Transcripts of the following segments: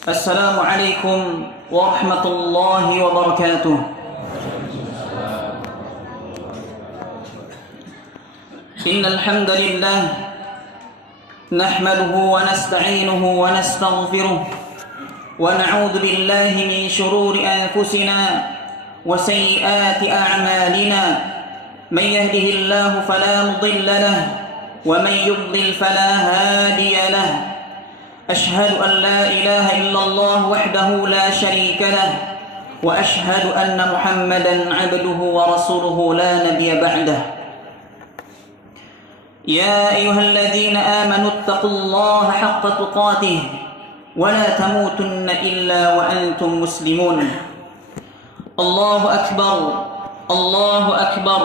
السلام عليكم ورحمة الله وبركاته. إن الحمد لله نحمده ونستعينه ونستغفره ونعوذ بالله من شرور أنفسنا وسيئات أعمالنا. من يهده الله فلا مضل له ومن يضلل فلا هادي له. أشهد أن لا إله إلا الله وحده لا شريك له وأشهد أن محمدا عبده ورسوله لا نبي بعده. يا أيها الذين آمنوا اتقوا الله حق تقاته ولا تموتن إلا وأنتم مسلمون. الله أكبر الله أكبر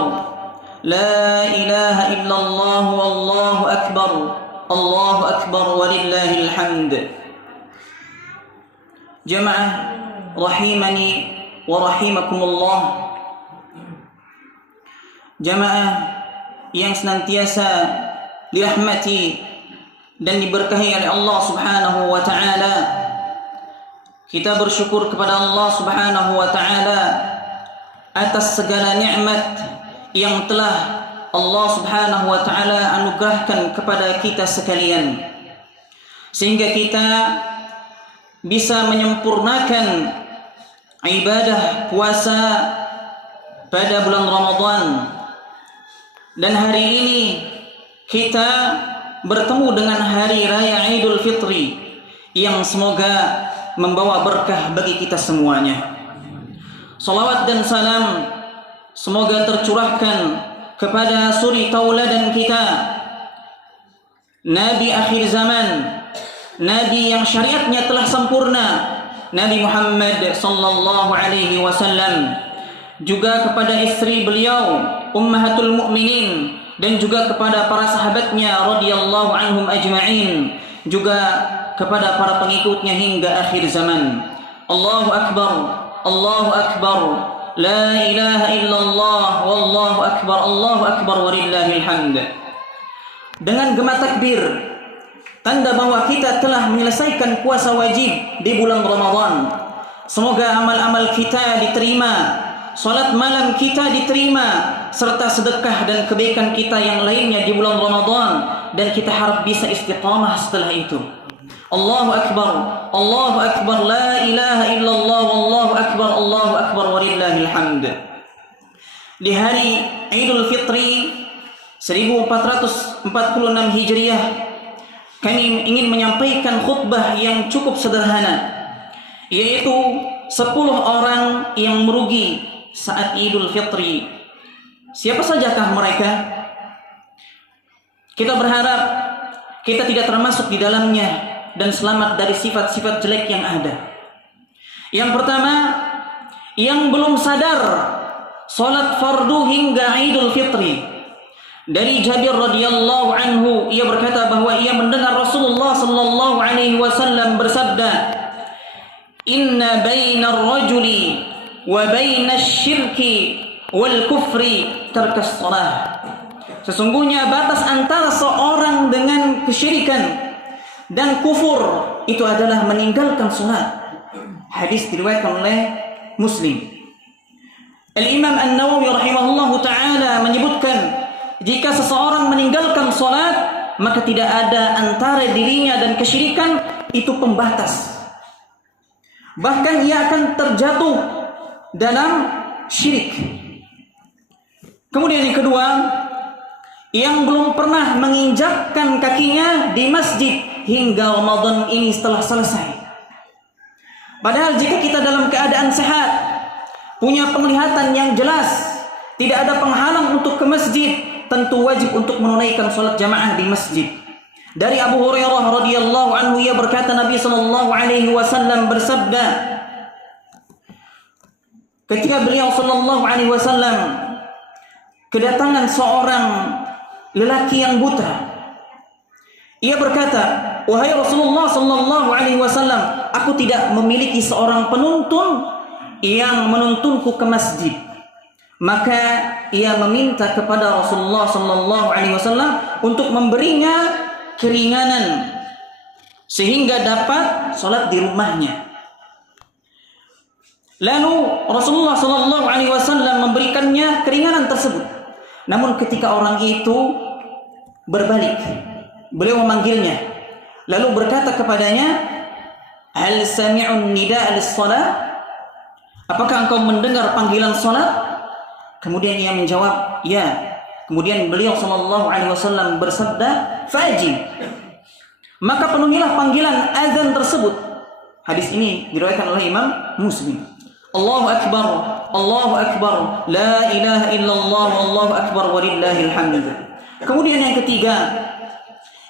لا إله إلا الله والله أكبر الله أكبر ولله الحمد. Jamaah rahimani wa rahimakumullah. Jamaah yang senantiasa dirahmati dan diberkahi oleh Allah Subhanahu wa taala. Kita bersyukur kepada Allah Subhanahu wa taala atas segala nikmat yang telah Allah Subhanahu wa taala anugerahkan kepada kita sekalian, sehingga kita bisa menyempurnakan ibadah puasa pada bulan Ramadan. Dan hari ini kita bertemu dengan hari raya Idul Fitri yang semoga membawa berkah bagi kita semuanya. Salawat dan salam semoga tercurahkan kepada suri tauladan kita, Nabi akhir zaman, Nabi yang syariatnya telah sempurna, Nabi Muhammad sallallahu alaihi wasallam, juga kepada istri beliau Ummahatul Mukminin, dan juga kepada para sahabatnya radhiyallahu anhum ajma'in, juga kepada para pengikutnya hingga akhir zaman. Allahu akbar, Allahu akbar, la ilaha illallah, wallahu akbar walillahil hamd. Dengan gema takbir, tanda bahwa kita telah menyelesaikan puasa wajib di bulan Ramadan. Semoga amal-amal kita diterima, salat malam kita diterima, serta sedekah dan kebaikan kita yang lainnya di bulan Ramadan, dan kita harap bisa istiqamah setelah itu. Allahu akbar, la ilaha illallah, wallahu akbar walillahil hamd. Di hari Idul Fitri 1446 Hijriah, kami ingin menyampaikan khutbah yang cukup sederhana, yaitu 10 orang yang merugi saat Idul Fitri. Siapa sajakah mereka? Kita berharap kita tidak termasuk di dalamnya dan selamat dari sifat-sifat jelek yang ada. Yang pertama, yang belum sadar salat fardu hingga Idul Fitri. Dari Jabir radhiyallahu anhu, ia berkata bahwa ia mendengar Rasulullah sallallahu alaihi wasallam bersabda, "Inna bainar rajuli wa bainasy syirki wal kufri tarkas shalah." Sesungguhnya batas antara seorang dengan kesyirikan dan kufur itu adalah meninggalkan salat. Hadis diriwayatkan oleh Muslim. Al-Imam An-Nawawi rahimahullahu taala menyebutkan, jika seseorang meninggalkan salat, maka tidak ada antara dirinya dan kesyirikan, itu pembatas. Bahkan ia akan terjatuh dalam syirik. Kemudian yang kedua, yang belum pernah menginjakkan kakinya di masjid hingga Ramadan ini setelah selesai. Padahal jika kita dalam keadaan sehat, punya penglihatan yang jelas, tidak ada penghalang untuk ke masjid, tentu wajib untuk menunaikan salat jamaah di masjid. Dari Abu Hurairah radhiyallahu anhu, ia berkata, Nabi sallallahu alaihi wasallam bersabda, ketika beliau sallallahu alaihi wasallam kedatangan seorang lelaki yang buta, ia berkata, wahai Rasulullah sallallahu alaihi wasallam, aku tidak memiliki seorang penuntun yang menuntunku ke masjid. Maka ia meminta kepada Rasulullah sallallahu alaihi wasallam untuk memberinya keringanan sehingga dapat sholat di rumahnya. Lalu Rasulullah sallallahu alaihi wasallam memberikannya keringanan tersebut. Namun ketika orang itu berbalik, beliau memanggilnya, lalu berkata kepadanya, "Hal sami'un nida'a lis-shalah?" Apakah engkau mendengar panggilan salat? Kemudian ia menjawab, "Ya." Kemudian beliau sallallahu alaihi wasallam bersabda, "Fajib." Maka penuhilah panggilan azan tersebut. Hadis ini diriwayatkan oleh Imam Muslim. Allahu akbar, Allahu akbar, la ilaha illallah, wallahu akbar walillahil hamd. Kemudian yang ketiga,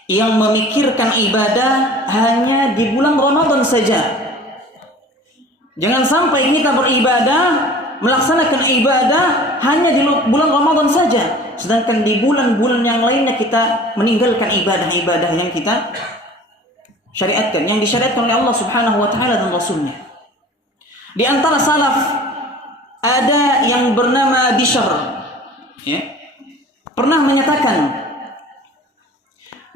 yang memikirkan ibadah hanya di bulan Ramadan saja. Jangan sampai kita beribadah, melaksanakan ibadah hanya di bulan Ramadan saja, sedangkan di bulan-bulan yang lainnya kita meninggalkan ibadah-ibadah yang kita syariatkan, yang disyariatkan oleh Allah Subhanahu wa taala dan Rasulnya. Di antara salaf ada yang bernama Bishr, ya, pernah menyatakan,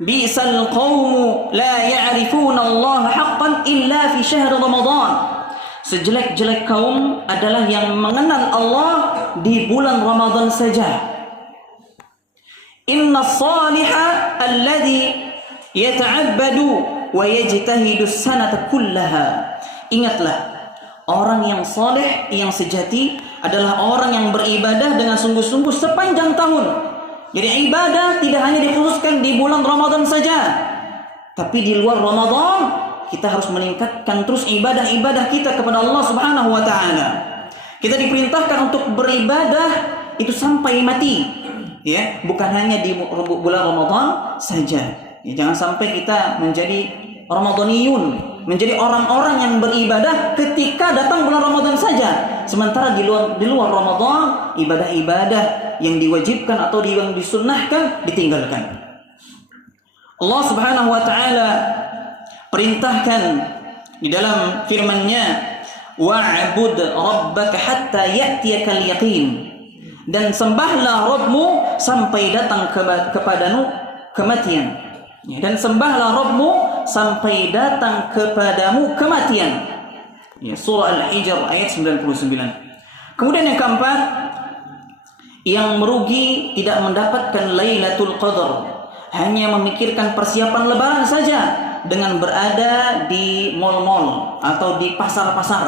"Bi'sal qaumu la ya'rifuna Allah haqqan illa fi syahr Ramadan." Sejelek-jelek kaum adalah yang mengenal Allah di bulan Ramadan saja. Inna as-saliha alladhi yata'abbadu wa yajtahidu as-sanata kullaha. Ingatlah, orang yang saleh, yang sejati adalah orang yang beribadah dengan sungguh-sungguh sepanjang tahun. Jadi ibadah tidak hanya dikhususkan di bulan Ramadan saja, tapi di luar Ramadan kita harus meningkatkan terus ibadah-ibadah kita kepada Allah Subhanahu wa taala. Kita diperintahkan untuk beribadah itu sampai mati, ya, bukan hanya di bulan Ramadan saja. Ya, jangan sampai kita menjadi Ramadaniyun, menjadi orang-orang yang beribadah ketika datang bulan Ramadan saja, sementara di luar Ramadan ibadah-ibadah yang diwajibkan atau yang disunnahkan ditinggalkan. Allah Subhanahu wa taala perintahkan di dalam firman-Nya, "Wa'bud rabbaka hatta ya'tiyakal yaqin." Dan sembahlah Rabbmu sampai datang kepadamu kematian. Dan sembahlah Rabbmu sampai datang kepadamu kematian. Ya, surah Al-Hijr ayat 99. Kemudian yang keempat, yang merugi tidak mendapatkan Lailatul Qadar, hanya memikirkan persiapan lebaran saja dengan berada di mal-mal atau di pasar-pasar,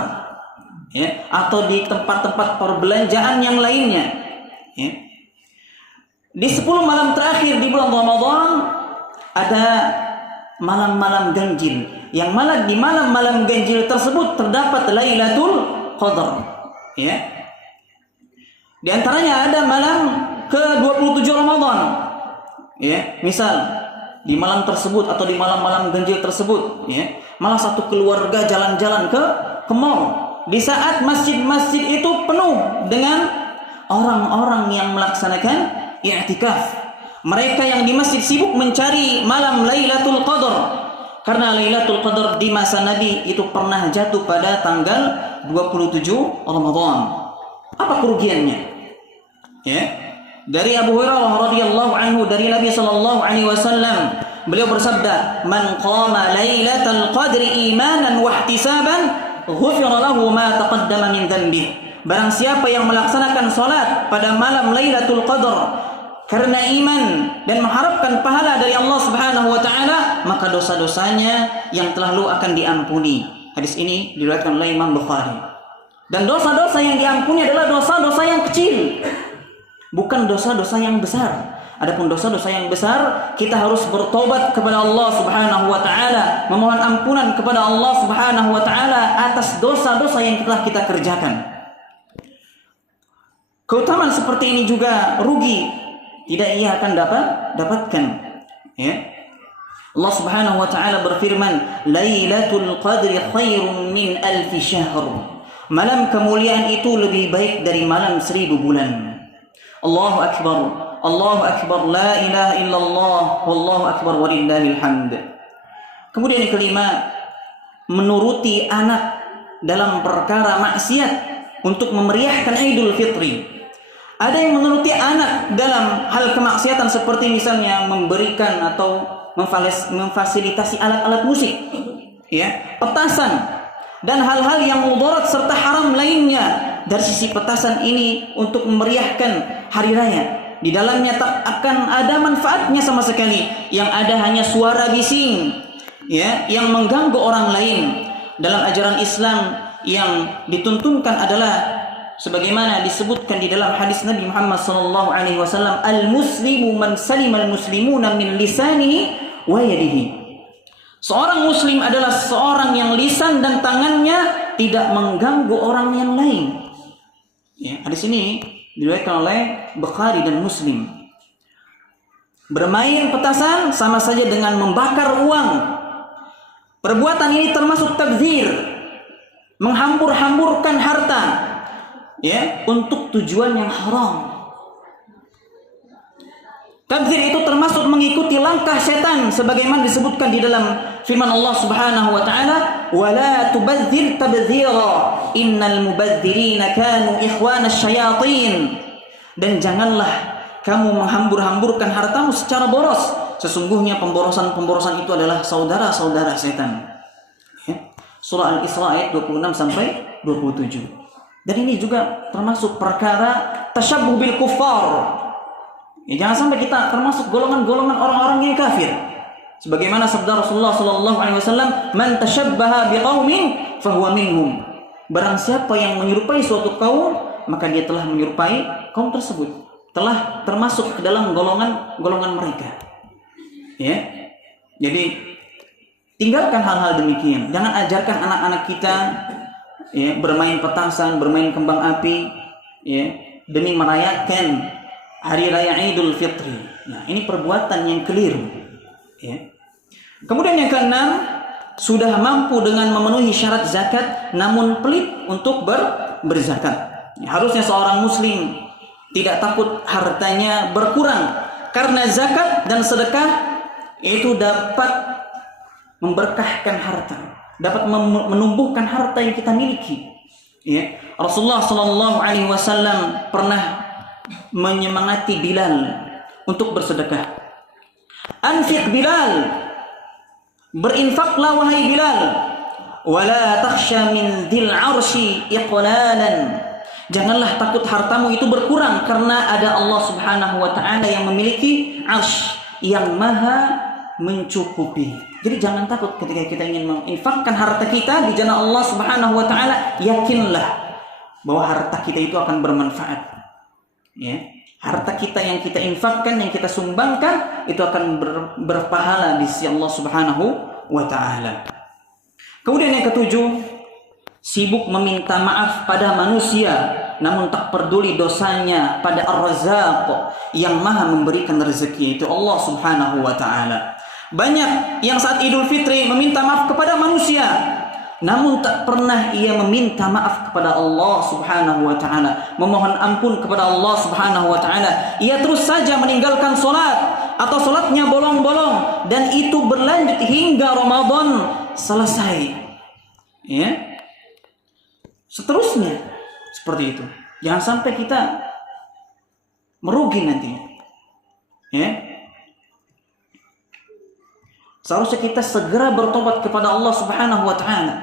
ya, atau di tempat-tempat perbelanjaan yang lainnya, ya. Di 10 malam terakhir di bulan Ramadan ada malam-malam ganjil, yang malah di malam-malam ganjil tersebut terdapat Lailatul Qadar, ya. Di antaranya ada malam ke-27 Ramadan, ya. Misal di malam tersebut atau di malam-malam ganjil tersebut, ya, malah satu keluarga jalan-jalan ke mall di saat masjid-masjid itu penuh dengan orang-orang yang melaksanakan i'tikaf. Mereka yang di masjid sibuk mencari malam Lailatul Qadar, karena Lailatul Qadar di masa Nabi itu pernah jatuh pada tanggal 27 Ramadan. Apa kerugiannya? Ya. Dari Abu Hurairah radhiyallahu anhu dari Nabi sallallahu alaihi wasallam, beliau bersabda, "Man qama lailatal qadri imanan wa ihtisaban, ghufira lahu ma taqaddama min dhanbihi." Barang siapa yang melaksanakan salat pada malam Lailatul Qadar karena iman dan mengharapkan pahala dari Allah Subhanahu wa taala, maka dosa-dosanya yang telah lalu akan diampuni. Hadis ini diriwayatkan oleh Imam Bukhari. Dan dosa-dosa yang diampuni adalah dosa-dosa yang kecil, bukan dosa-dosa yang besar. Adapun dosa-dosa yang besar, kita harus bertobat kepada Allah Subhanahu wa taala, memohon ampunan kepada Allah Subhanahu wa taala atas dosa-dosa yang telah kita kerjakan. Keutamaan seperti ini juga rugi tidak ia akan dapatkan, ya. Allah Subhanahu wa taala berfirman, "Lailatul Qadri khairum min alfi syahr." Malam kemuliaan itu lebih baik dari malam 1000 bulan. Allahu akbar, Allahu akbar, la ilaha illallah, wallahu akbar walillahil hamd. Kemudian yang kelima, menuruti anak dalam perkara maksiat untuk memeriahkan Idul Fitri. Ada yang menuruti anak dalam hal kemaksiatan seperti misalnya memberikan atau memfasilitasi alat-alat musik, ya, petasan dan hal-hal yang mudarat serta haram lainnya. Dari sisi petasan ini untuk memeriahkan hari raya, di dalamnya tak akan ada manfaatnya sama sekali. Yang ada hanya suara bising, ya, yang mengganggu orang lain. Dalam ajaran Islam yang dituntunkan adalah sebagaimana disebutkan di dalam hadis Nabi Muhammad SAW, al-muslimu man salima al-muslimuna min lisanihi wa yadihi. Seorang muslim adalah seorang yang lisan dan tangannya tidak mengganggu orang yang lain. Ya, hadis ini diriwayatkan oleh Bukhari dan Muslim. Bermain petasan sama saja dengan membakar uang. Perbuatan ini termasuk tabdzir, menghambur-hamburkan harta, ya, untuk tujuan yang haram. Tabdzir itu termasuk mengikuti langkah setan sebagaimana disebutkan di dalam firman Allah Subhanahu wa taala, "Wala tubadzir tabdzira, innal mubadzirina kanu ikhwanas syayatin." Dan janganlah kamu menghambur-hamburkan hartamu secara boros. Sesungguhnya pemborosan-pemborosan itu adalah saudara-saudara setan. Ya. Surah Al-Isra ayat 26 sampai 27. Dan ini juga termasuk perkara tasyabbuh bil kuffar. Ya, jangan sampai kita termasuk golongan-golongan orang-orang yang kafir. Sebagaimana sabda Rasulullah sallallahu alaihi wasallam, "Man tashabbaha biqaumin fahuwa minhum." Barang siapa yang menyerupai suatu kaum, maka dia telah menyerupai kaum tersebut. Telah termasuk ke dalam golongan mereka. Ya. Jadi tinggalkan hal-hal demikian. Jangan ajarkan anak-anak kita, ya, bermain petasan, bermain kembang api, ya, demi merayakan hari raya Idul Fitri. Nah, ini perbuatan yang keliru. Ya. Kemudian yang keenam, sudah mampu dengan memenuhi syarat zakat namun pelit untuk berzakat. Ya, harusnya seorang muslim tidak takut hartanya berkurang, karena zakat dan sedekah itu dapat memberkahkan harta, dapat menumbuhkan harta yang kita miliki. Ya. Rasulullah sallallahu alaihi wasallam pernah menyemangati Bilal untuk bersedekah. Anfiq Bilal, berinfaklah wahai Bilal, wala takhsha min dzil arsy iqlalan. Janganlah takut hartamu itu berkurang, karena ada Allah Subhanahu wa taala yang memiliki arsy yang maha mencukupi. Jadi jangan takut ketika kita ingin menginfakkan harta kita di jalan Allah Subhanahu wa taala, yakinlah bahwa harta kita itu akan bermanfaat. Ya, harta kita yang kita infakkan, yang kita sumbangkan, itu akan berpahala di sisi Allah Subhanahu wa taala. Kemudian yang ketujuh, sibuk meminta maaf pada manusia namun tak peduli dosanya pada Ar-Razzaq yang maha memberikan rezeki, itu Allah Subhanahu wa taala. Banyak yang saat Idul Fitri meminta maaf kepada manusia, namun tak pernah ia meminta maaf kepada Allah Subhanahu wa taala, memohon ampun kepada Allah Subhanahu wa taala. Ia terus saja meninggalkan salat atau salatnya bolong-bolong, dan itu berlanjut hingga Ramadan selesai. Ya. Seterusnya seperti itu. Jangan sampai kita merugi nanti. Ya. Seharusnya kita segera bertobat kepada Allah Subhanahu wa taala.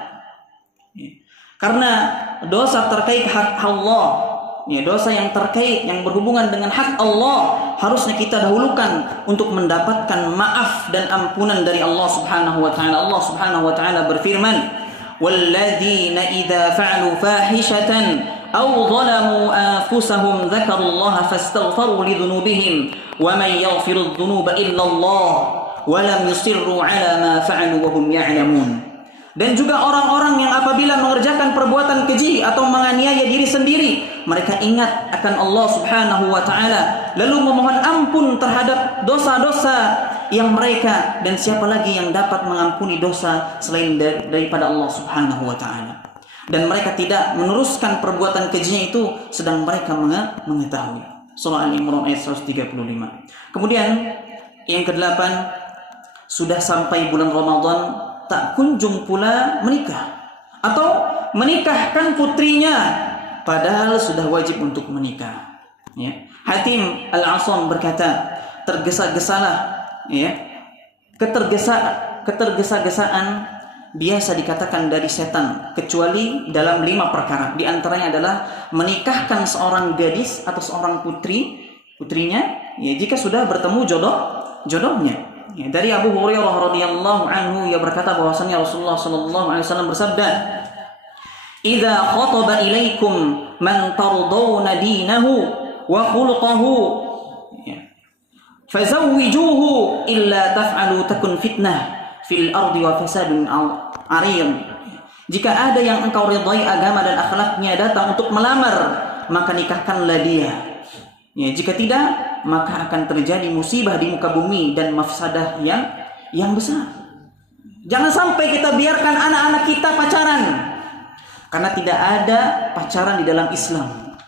Ya. Karena dosa terkait hak Allah, ya, dosa yang terkait yang berhubungan dengan hak Allah, harusnya kita dahulukan untuk mendapatkan maaf dan ampunan dari Allah Subhanahu wa taala. Allah Subhanahu wa taala berfirman, "Walladzina idza fa'alu fahishatan aw dhalamu anfusahum dzakarullaha fastaghfiru lidzunubihim wa man yaghfiru dzunuba illa Allah wa lam yusirru 'ala ma fa'alu wa hum ya'lamun." Dan juga orang-orang yang apabila mengerjakan perbuatan keji atau menganiaya diri sendiri, mereka ingat akan Allah Subhanahu wa taala, lalu memohon ampun terhadap dosa-dosa yang mereka, dan siapa lagi yang dapat mengampuni dosa selain daripada Allah Subhanahu wa taala. Dan mereka tidak meneruskan perbuatan kejinya itu sedang mereka mengetahui. Surah Al-Imran ayat 135. Kemudian yang kedelapan, sudah sampai bulan Ramadan tak kunjung pula menikah atau menikahkan putrinya padahal sudah wajib untuk menikah. Ya. Hatim Al-Asam berkata, tergesa-gesalah, ya, ketergesa-gesaan biasa dikatakan dari setan, kecuali dalam 5 perkara. Di antaranya adalah menikahkan seorang gadis atau seorang putrinya, ya, jika sudah bertemu jodohnya. Ya, dari Abu Hurairah radhiyallahu anhu, ia berkata bahwasanya Rasulullah sallallahu alaihi wasallam bersabda, "Idza khataba ilaikum man tardawna dinahu wa khuluquhu, fazawwijuhu illa taf'alu takun fitnah fil ardi wa fasadun 'arid." Jika ada yang engkau ridhai agama dan akhlaknya datang untuk melamar, maka nikahkanlah dia. Ya, jika tidak, maka akan terjadi musibah di muka bumi dan mafsadah yang besar. Jangan sampai kita biarkan anak-anak kita pacaran, karena tidak ada pacaran di dalam Islam.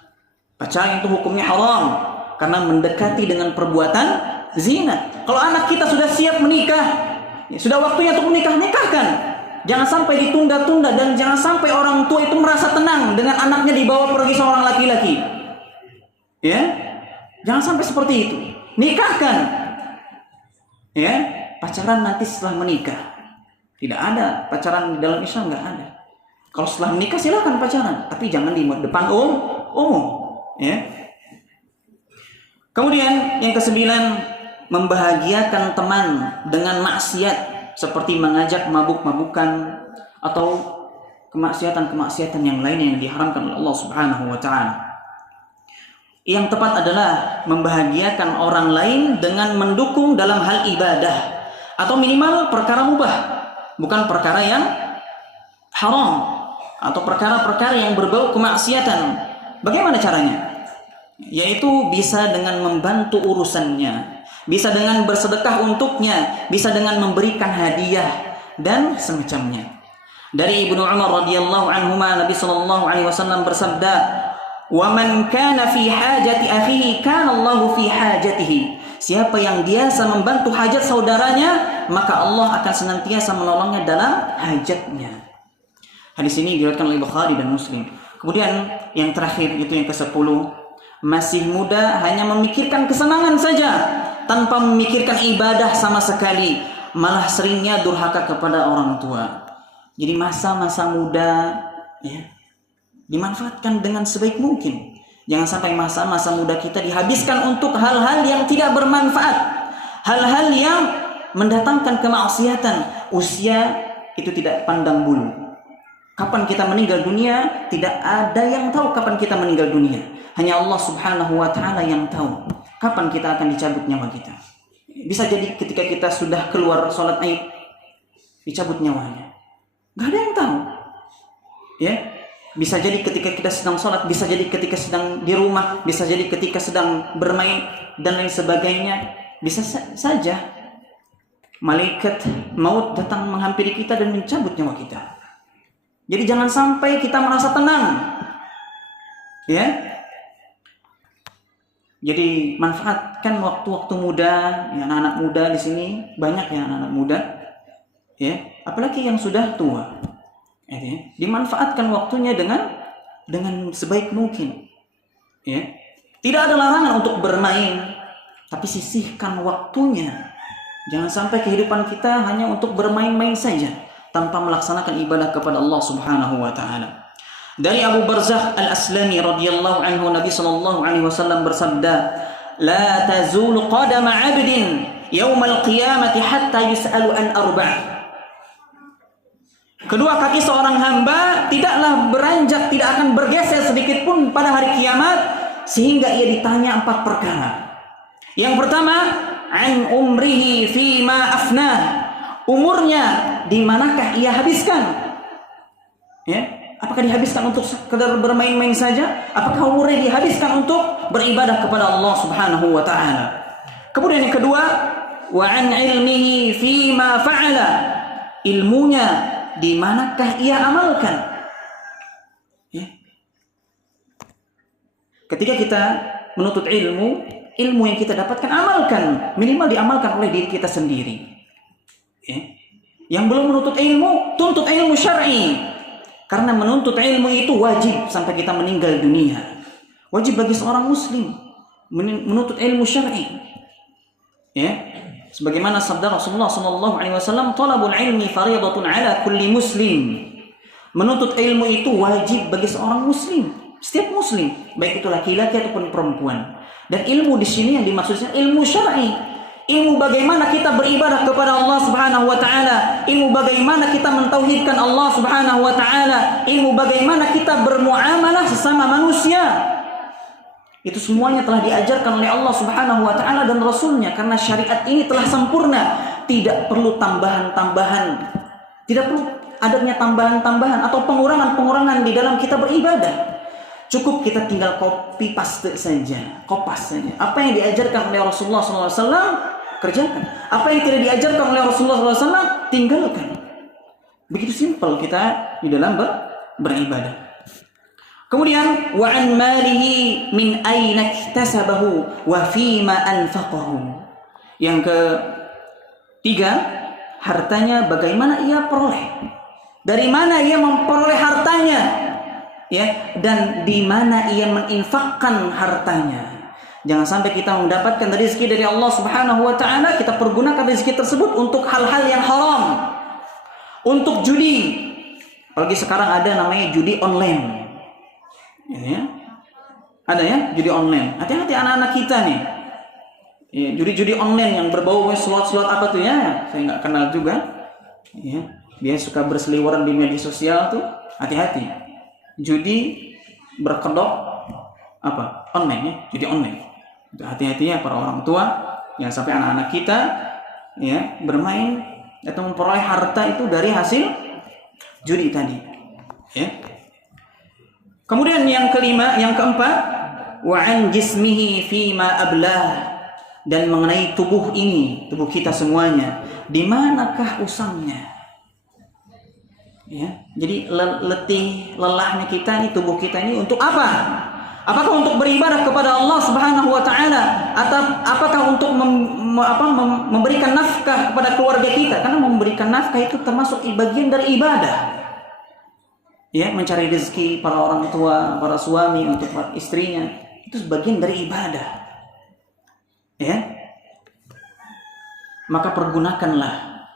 Pacaran itu hukumnya haram karena mendekati dengan perbuatan zina. Kalau anak kita sudah siap menikah, ya, sudah waktunya untuk menikah, nikahkan. Jangan sampai ditunda-tunda, dan jangan sampai orang tua itu merasa tenang dengan anaknya dibawa pergi seorang laki-laki. Ya, jangan sampai seperti itu. Nikahkan. Ya, pacaran nanti setelah menikah. Tidak ada pacaran di dalam Islam, nggak ada. Kalau setelah menikah silakan pacaran, tapi jangan di depan umum. Ya. Kemudian yang ke-9, membahagiakan teman dengan maksiat, seperti mengajak mabuk-mabukan atau kemaksiatan-kemaksiatan yang lain yang diharamkan oleh Allah Subhanahu wa taala. Yang tepat adalah membahagiakan orang lain dengan mendukung dalam hal ibadah, atau minimal perkara mubah, bukan perkara yang haram atau perkara-perkara yang berbau kemaksiatan. Bagaimana caranya? Yaitu bisa dengan membantu urusannya, bisa dengan bersedekah untuknya, bisa dengan memberikan hadiah dan semacamnya. Dari Ibnu Umar radhiyallahu anhuma, Nabi sallallahu alaihi wasallam bersabda, "Wa man kana fi hajati akhihi kana Allahu fi hajatihi." Siapa yang biasa membantu hajat saudaranya, maka Allah akan senantiasa menolongnya dalam hajatnya. Hadis ini diriwayatkan oleh Bukhari dan Muslim. Kemudian yang terakhir, itu yang ke-10, masih muda hanya memikirkan kesenangan saja tanpa memikirkan ibadah sama sekali, malah seringnya durhaka kepada orang tua. Jadi masa-masa muda, ya, dimanfaatkan dengan sebaik mungkin. Jangan sampai masa-masa muda kita dihabiskan untuk hal-hal yang tidak bermanfaat, hal-hal yang mendatangkan kemaksiatan. Usia itu tidak pandang bulu. Kapan kita meninggal dunia, tidak ada yang tahu kapan kita meninggal dunia. Hanya Allah Subhanahu wa taala yang tahu kapan kita akan dicabut nyawa kita. Bisa jadi ketika kita sudah keluar sholat Aid, dicabut nyawanya. Gak ada yang tahu. Ya, bisa jadi ketika kita sedang sholat, bisa jadi ketika sedang di rumah, bisa jadi ketika sedang bermain dan lain sebagainya. Bisa saja malaikat maut datang menghampiri kita dan mencabut nyawa kita. Jadi jangan sampai kita merasa tenang. Ya. Jadi manfaatkan waktu-waktu muda, ya, anak-anak muda di sini banyak ya, anak-anak muda. Ya, apalagi yang sudah tua. Ya, dimanfaatkan waktunya dengan sebaik mungkin. Ya. Tidak ada larangan untuk bermain, tapi sisihkan waktunya. Jangan sampai kehidupan kita hanya untuk bermain-main saja tanpa melaksanakan ibadah kepada Allah Subhanahu wa taala. Dari Abu Barzah Al-Aslami radhiyallahu anhu, Nabi sallallahu alaihi wasallam bersabda, "La tazulu qadama 'abdin yaumal qiyamati hatta yus'alu an arba'." Kedua kaki seorang hamba tidaklah beranjak, tidak akan bergeser sedikit pun pada hari kiamat sehingga ia ditanya 4 perkara. Yang pertama, an umrihi fima afnah. Umurnya di manakah ia habiskan? Ya, apakah dihabiskan untuk sekedar bermain-main saja? Apakah umurnya dihabiskan untuk beribadah kepada Allah Subhanahu wa taala? Kemudian yang kedua, wa an ilmihi fima fa'ala. Ilmunya di manakah ia amalkan? Ya. Ketika kita menuntut ilmu yang kita dapatkan amalkan, minimal diamalkan oleh diri kita sendiri. Ya. Yang belum menuntut ilmu, tuntut ilmu syar'i. Karena menuntut ilmu itu wajib sampai kita meninggal dunia. Wajib bagi seorang muslim menuntut ilmu syar'i. Ya. Sebagaimana sabda Rasulullah sallallahu alaihi wasallam, "Talabul ilmi fardhatun 'ala kulli muslim." Menuntut ilmu itu wajib bagi seorang muslim, setiap muslim, baik itu laki-laki ataupun perempuan. Dan ilmu di sini yang dimaksudnya ilmu syar'i. Ilmu bagaimana kita beribadah kepada Allah Subhanahu wa taala, ilmu bagaimana kita mentauhidkan Allah Subhanahu wa taala, ilmu bagaimana kita bermuamalah sesama manusia. Itu semuanya telah diajarkan oleh Allah Subhanahu wa taala dan Rasulnya, karena syariat ini telah sempurna, tidak perlu tambahan-tambahan. Tidak perlu adanya tambahan-tambahan atau pengurangan-pengurangan di dalam kita beribadah. Cukup kita tinggal copy paste saja, kopas saja. Apa yang diajarkan oleh Rasulullah SAW, kerjakan. Apa yang tidak diajarkan oleh Rasulullah SAW, tinggalkan. Begitu simpel kita di dalam beribadah. Kemudian wa an malihi min aina iktasabahu wa fima anfaqahu. Yang ketiga, hartanya bagaimana ia peroleh. Dari mana ia memperoleh hartanya? Ya, dan di mana ia menginfakkan hartanya. Jangan sampai kita mendapatkan rezeki dari Allah Subhanahu wa taala, kita pergunakan rezeki tersebut untuk hal-hal yang haram. Untuk judi. Apalagi sekarang ada namanya judi online. Ya. Ada ya, judi online. Hati-hati anak-anak kita nih. Ya, judi-judi online yang berbau slot-slot apa tuh ya? Saya nggak kenal juga. Ya, dia suka berseliweran di media sosial tuh. Hati-hati. Judi berkedok apa? Online ya, judi online. Hati-hati ya para orang tua, jangan sampai anak-anak kita ya bermain atau memperoleh harta itu dari hasil judi tadi. Ya. Kemudian yang kelima, yang keempat, wa an jismihi fima ablah, dan mengenai tubuh ini, tubuh kita semuanya, di manakah usangnya? Ya, jadi letih, lelahnya kita nih, tubuh kita ini untuk apa? Apakah untuk beribadah kepada Allah Subhanahu wa taala, atau apakah untuk memberikan nafkah kepada keluarga kita? Karena memberikan nafkah itu termasuk bagian dari ibadah. Ya, mencari rezeki para orang tua, para suami untuk istrinya, itu sebagian dari ibadah. Ya. Maka pergunakanlah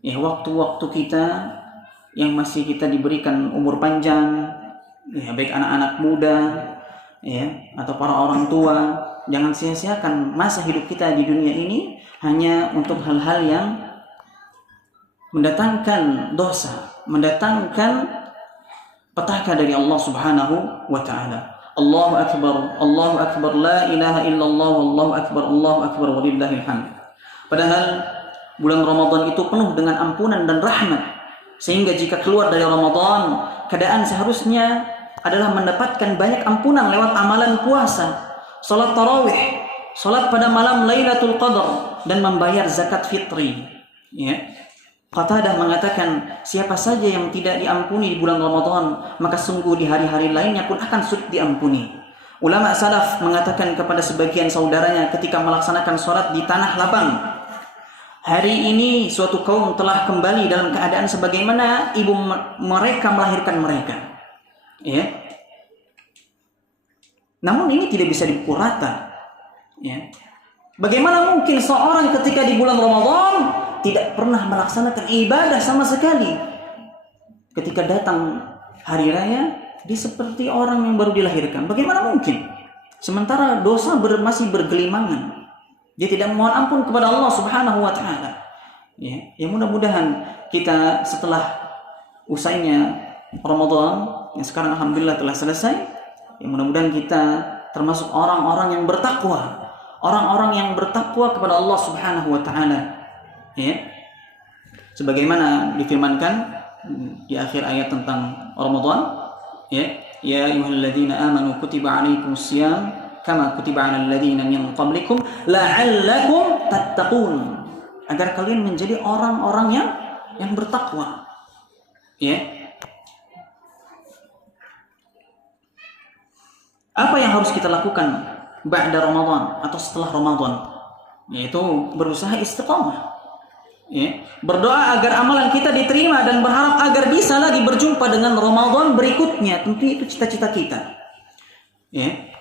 ya waktu-waktu kita yang masih kita diberikan umur panjang, ya, baik anak-anak muda ya atau para orang tua, jangan sia-siakan masa hidup kita di dunia ini hanya untuk hal-hal yang mendatangkan dosa, mendatangkan petaka dari Allah Subhanahu wa taala. Allahu akbar, la ilaha illallah, wallahu akbar walillahil hamd. Padahal bulan Ramadan itu penuh dengan ampunan dan rahmat. Sehingga jika keluar dari Ramadan, keadaan seharusnya adalah mendapatkan banyak ampunan lewat amalan puasa, salat tarawih, salat pada malam Lailatul Qadar, dan membayar zakat fitri. Ya. Qatadah mengatakan, siapa saja yang tidak diampuni di bulan Ramadan, maka sungguh di hari-hari lainnya pun akan sulit diampuni. Ulama salaf mengatakan kepada sebagian saudaranya ketika melaksanakan sholat di tanah lapang, hari ini suatu kaum telah kembali dalam keadaan sebagaimana ibu mereka melahirkan mereka. Ya. Namun ini tidak bisa dipukul rata. Ya. Bagaimana mungkin seorang ketika di bulan Ramadan tidak pernah melaksanakan ibadah sama sekali? Ketika datang hari raya, dia seperti orang yang baru dilahirkan. Bagaimana mungkin? Sementara dosa masih bergelimangan. Dia tidak memohon ampun kepada Allah Subhanahu wa taala. Ya, mudah-mudahan kita setelah usainya Ramadan yang sekarang alhamdulillah telah selesai, ya mudah-mudahan kita termasuk orang-orang yang bertakwa, orang-orang yang bertakwa kepada Allah Subhanahu wa taala. Ya. Sebagaimana difirmankan di akhir ayat tentang Ramadan, ya ayyuhalladzina amanu kutiba alaikumusiyam kama kutiba 'alal ladzina min qablikum la'allakum tattaqun, agar kalian menjadi orang-orang yang bertakwa. Ya. Apa yang harus kita lakukan ba'da Ramadan atau setelah Ramadan? Yaitu berusaha istiqamah. Ya. Berdoa agar amalan kita diterima dan berharap agar bisa lagi berjumpa dengan Ramadan berikutnya. Tentu itu cita-cita kita. Ya.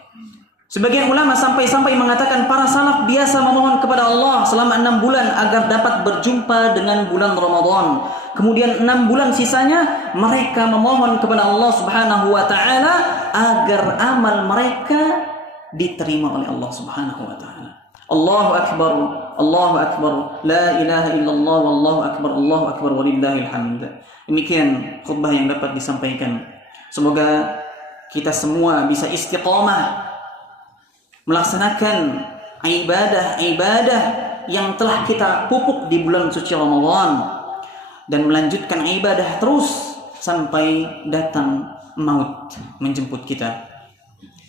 Sebagian ulama sampai-sampai mengatakan para salaf biasa memohon kepada Allah selama 6 bulan agar dapat berjumpa dengan bulan Ramadan. Kemudian 6 bulan sisanya mereka memohon kepada Allah Subhanahu wa taala agar amal mereka diterima oleh Allah Subhanahu wa taala. Allahu akbar, Allahu akbar, la ilaha illallah wallahu akbar, Allahu akbar walillahil hamd. Demikian khutbah yang dapat disampaikan. Semoga kita semua bisa istiqamah melaksanakan ibadah-ibadah yang telah kita pupuk di bulan suci Ramadan dan melanjutkan ibadah terus sampai datang maut menjemput kita.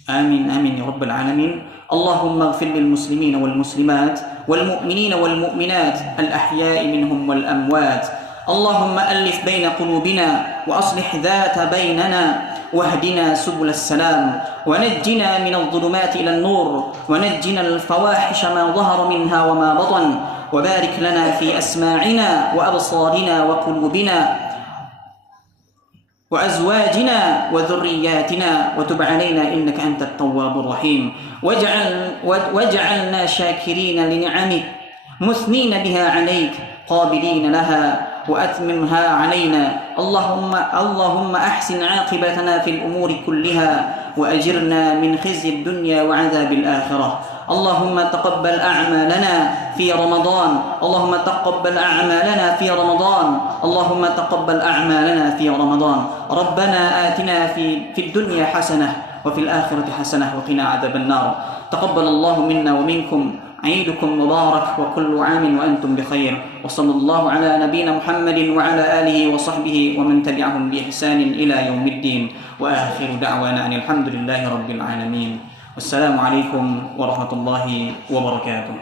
Amin amin ya rabbal alamin. Allahumma ighfir lil muslimin wal muslimat wal mu'minin wal mu'minat al ahya'i minhum wal amwat. Allahumma alif baina qulubina wa aslih dhata bainana واهدنا سبل السلام ونجنا من الظلمات إلى النور ونجنا الفواحش ما ظهر منها وما بطن وبارك لنا في أسماعنا وأبصارنا وقلوبنا وأزواجنا وذرياتنا وتب علينا إنك أنت التواب الرحيم واجعلنا شاكرين لنعمك مثنين بها عليك قابلين لها وأتممها علينا اللهم أحسن عاقبتنا في الأمور كلها وأجرنا من خزي الدنيا وعذاب الآخرة اللهم تقبل أعمالنا في رمضان اللهم تقبل أعمالنا في رمضان اللهم تقبل أعمالنا في رمضان ربنا آتنا في الدنيا حسنة وفي الآخرة حسنة وقنا عذاب النار تقبل الله منا ومنكم عيدكم مبارك وكل عام وأنتم بخير وصلى الله على نبينا محمد وعلى آله وصحبه ومن تبعهم بإحسان إلى يوم الدين وآخر دعوانا أن الحمد لله رب العالمين والسلام عليكم ورحمة الله وبركاته.